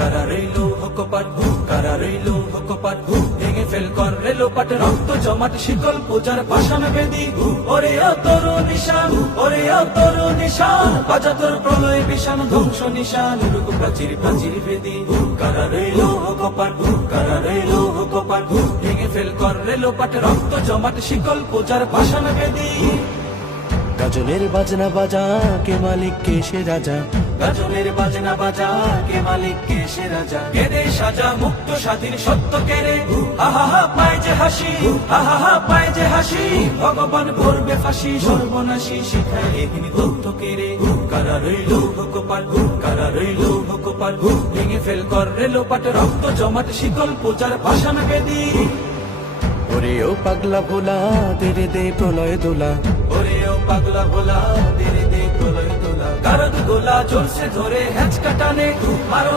কারা রইলো হকপাট কারা রইলো হকপাট ভেঙে ফেল কর রেলোপাট রক্ত জমাট শিকল পূজার পাষাণ বেদি ওরে ও তোর নিশান ওরে ও তোর নিশান বাজা তোর প্রলয় বিষাণ ধ্বংস নিশান রূপ প্রাচীর প্রাচীর বেদি কারা রইলো হকপাট কারা রইলো হকপাট ভেঙে ফেল কর রেলোপাট রক্ত জমাট শিকল পূজার পাষাণ বেদি গাজনের বাজনা বাজা কে মালিক কে সে রাজা গাজনের বাজনা বাজা কে মালিক কে সে রাজা কেদে সাজা মুক্ত স্বাধীন সত্য কেড়ে আহা পায় যে হাসি আহা পায় যে হাসি ভগবান করবে ফাঁসি সর্বনাশী শিখায় এদিন তথ্য কেড়ে কারা রইল হকপাট কারা রইল হকপাট ভেঙে ফেল কর রেলোপাট রক্ত জমাট শিকল পূজার পাষাণ বেদি ওরে ও পাগলা ভোলা তেরে দে প্রলয় দোলা ওরে ও পাগলা ভোলা তেরে দে প্রলয় তোলা কারদ গোলা জোরসে ধরে হ্যাচ কাটানে মারো